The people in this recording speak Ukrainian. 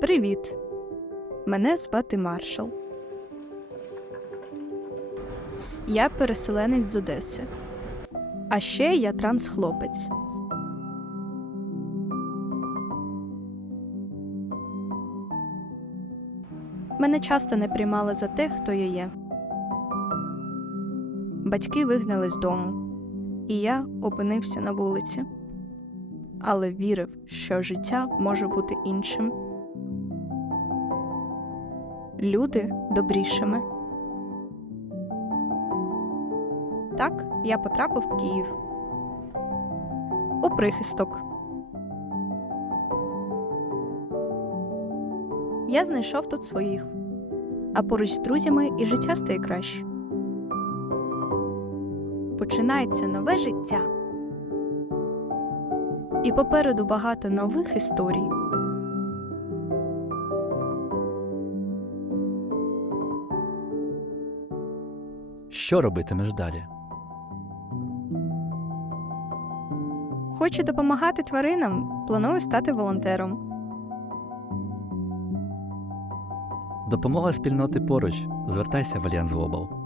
Привіт! Мене звати Маршал. Я переселенець з Одеси. А ще я трансхлопець. Мене часто не приймали за те, хто я є. Батьки вигнали з дому, і я опинився на вулиці. Але вірив, що життя може бути іншим. Люди добрішими. Так я потрапив в Київ. У прихисток. Я знайшов тут своїх, а поруч з друзями і життя стає краще. Починається нове життя. І попереду багато нових історій. Що робитимеш далі? Хочу допомагати тваринам, планую стати волонтером. Допомога спільноти поруч. Звертайся в Альянс Глобал.